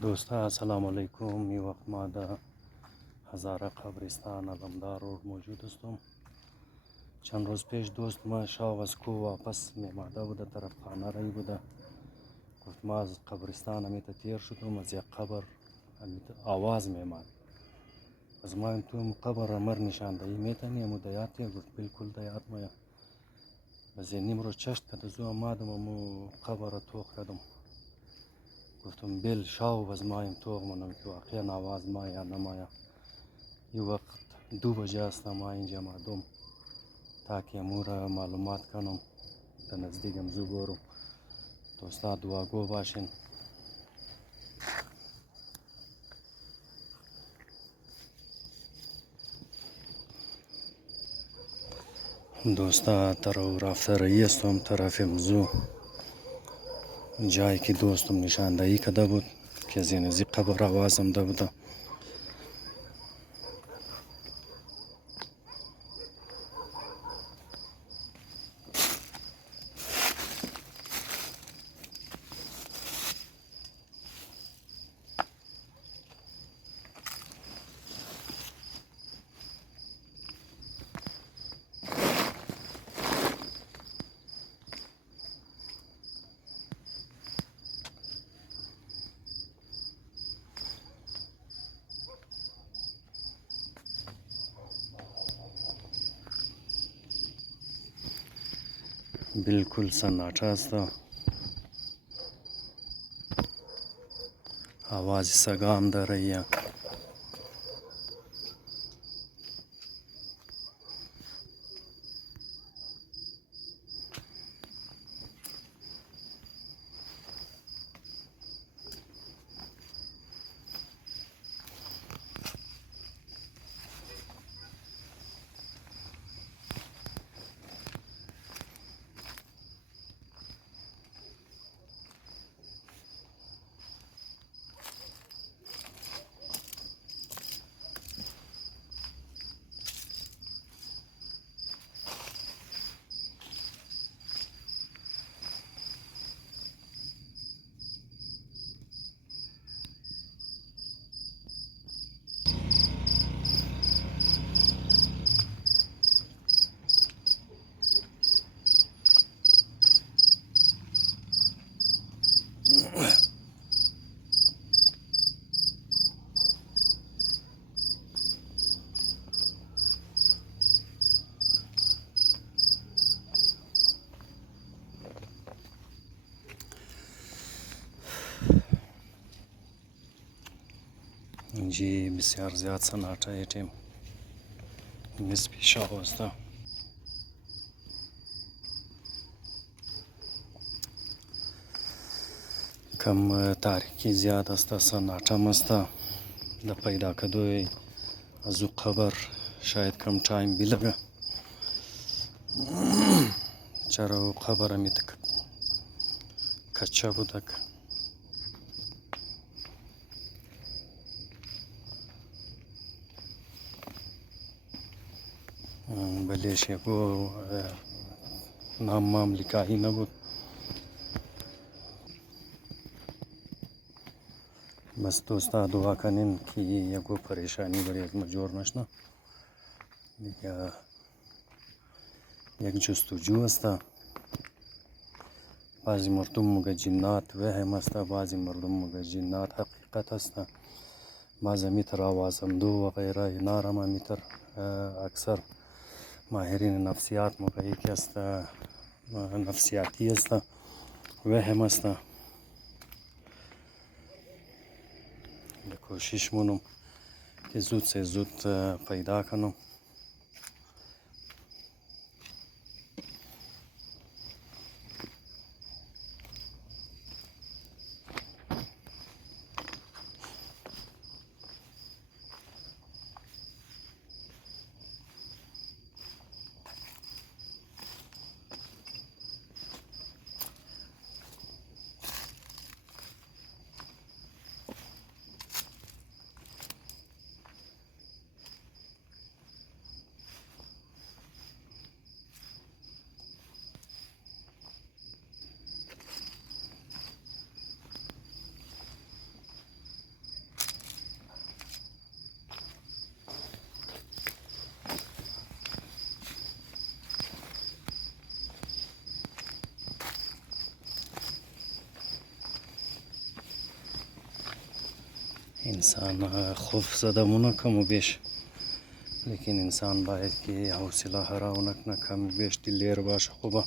دوستا السلام علیکم. یه وقت ما در هزاره قبرستان علمدار روड موجود هستم. چند روز پیش دوست ما شاو از کو واپس میماده بوده، طرف خانه رای بوده. گفت ما از قبرستان همیته تیر شدم، از یک قبر آواز میماد. از ما این تو قبر امر نشاندهی میتنی امو دیاتی؟ گفت بالکل دیات مایا. از نیم رو چشت که زو آمدم امو قبر توق کردم. گفتم بل شاو از ما این توق منم که واقعا آواز ما یا نمایا. یه وقت 2 بجه است ما اینجا مردم تاکه امور معلومات کنم در نزدیکم زو برم. دوستا دعاگو باشین. دوستا طرف رفته رئیستم طرف مزو جایی که دوستم نشاندهی کده بود که از این قبر آوازم ده بوده. بالکل سناټه است، آواز سگام در رही है. اینجی بسیار زیاد سناټه ایتیم نسبی شاو است. کم تاریکی زیاد است، سناټه مست د پیدا کدوی از او قبر شاید کم تایم بیلگه چرا قبر امیت کچه بودک بلیش یکو نام لکاهی نبود. بس دوستا دعا کنین که یکو پریشانی بر یک مجور نشنه. دیگه یک جستجو است. بعضی مردم مگه جنات وهم است، بعضی مردم مگه جنات حقیقت است. بعضی میتر آوازم دو و غیره اینا را میتر اکثر ماهرین نفسیات مگه یکی است نفسیاتی است، وهم است. کوشش مونم که زود سے زود پیدا کنم. انسان خوف زده مونه کم و بیش، لیکن انسان باید که حوصله خراب نکنه، کم و بیش دلیر باشه. خوبه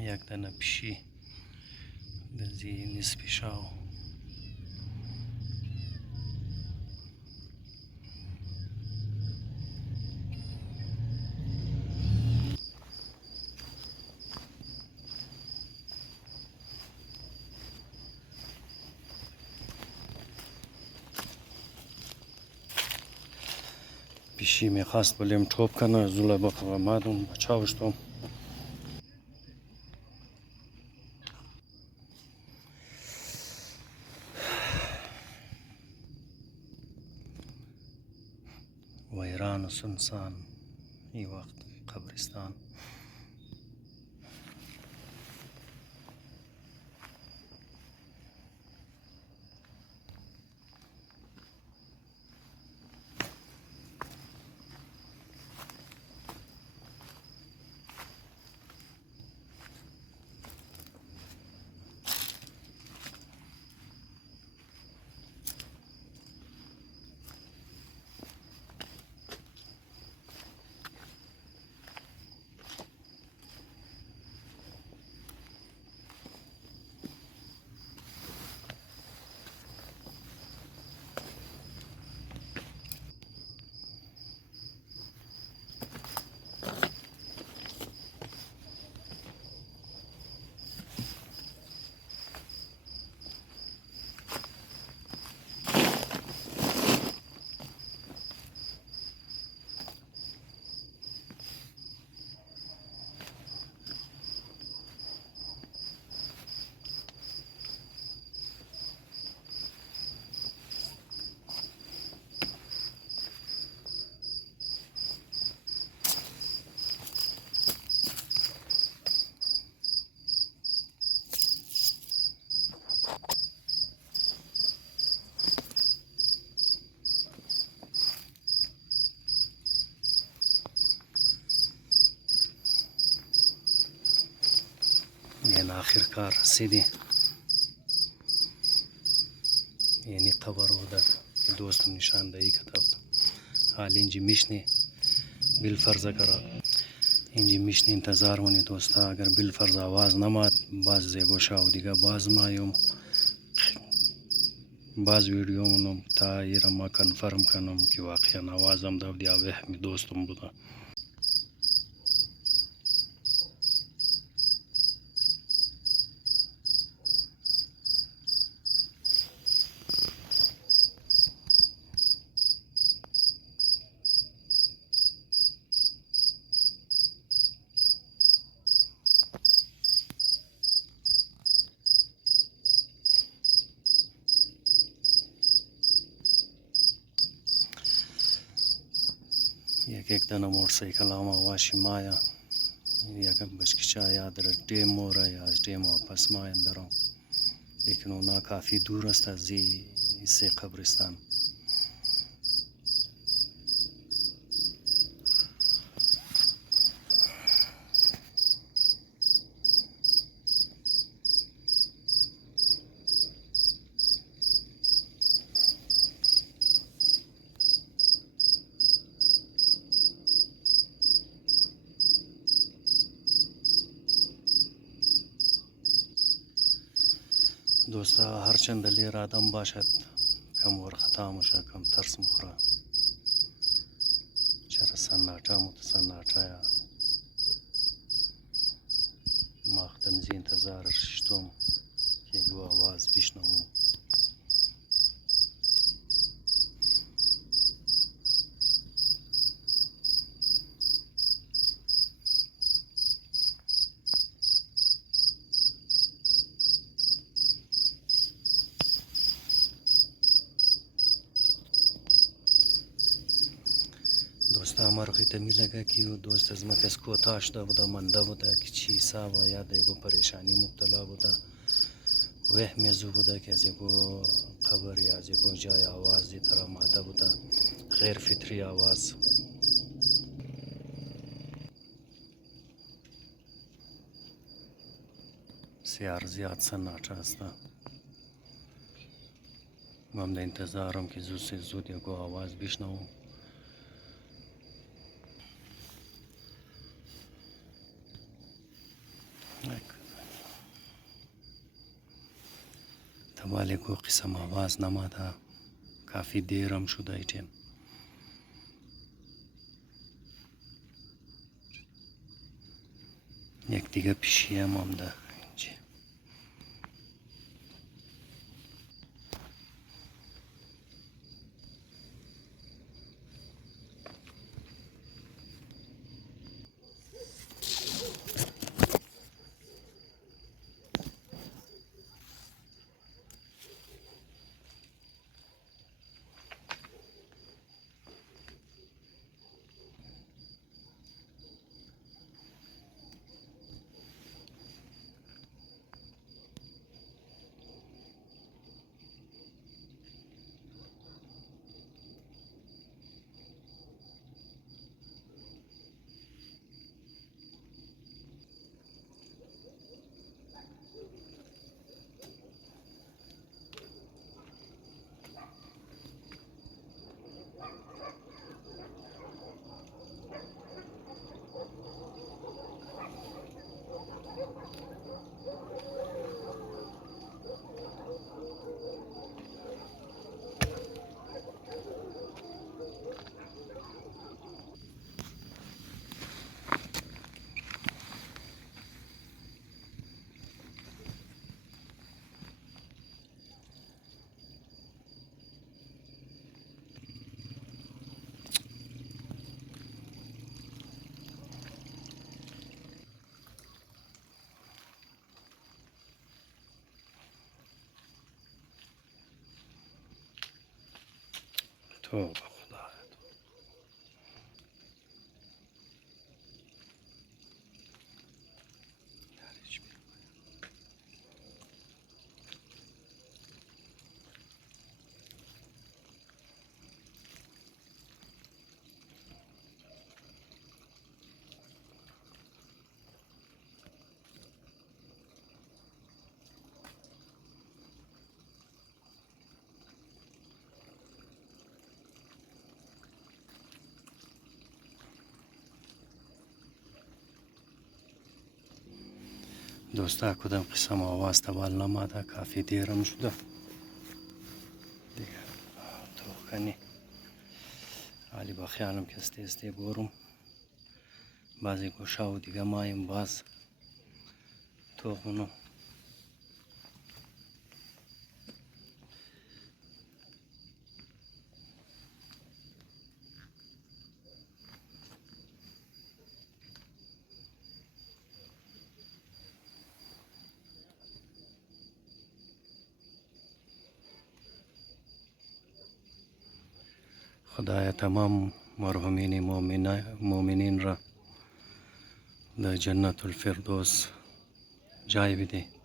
یک دانه پیشی دزی نصف شاو. پیشی میخواست بلیم توپ کنه، زوله با مادون بچاوشتم. ویران و سنسان ای وقت قبرستان. یعنی آخر کار رسیدی. یعنی قبر بوده که دوستم نشان دهی کتاب. حال اینجا میشنی بالفرض کرا اینجا میشنی انتظار مونی دوستا. اگر بالفرض آواز نماد باز زیگو شاو دیگه باز مایم باز ویدیو منم تا ایرا ما کنفرم کنم که واقعا آوازم دو دیا وهمی دوستم بوده. یک دانه موترسایکل هم واشی مایا یک بشکشا یاد را ٹیم مورا یا از ٹیم واپس ماین درم، لیکن اونا کافی دور است از این قبرستان. دوستا هرچند لیر آدم باشد کم ورخطا مشه کم ترس مخوره چرا سناچه متسناچه ماختم زی انتظار شتم که گو آواز بشنوم دوستا مرغی تا می لگه که دوست از مکس کوتاش دا بوده منده بوده که چی حساب و یا دیگو پریشانی مبتلا بوده وهم زو بوده که از یکو قبر یا از یکو جای آواز دی تر آماده بوده غیر فطری آواز بسیار زیاد سناچه هسته من ده انتظارم که زود سے زود یکو آواز بشنوم توالی کو قسم آواز نماده کافی دیرم شده ایتیم یک دیگه پیشیم هم ده تو خدا دوستا کدام قسم آواز تبال نماده کافی دیرم شده دیگه تو کنی حالی با خیالم که استی برم بعضی گوشه و دیگه مایم باز تو خونو خدایا تمام مرحومین مؤمنین را در جنت الفردوس جای بده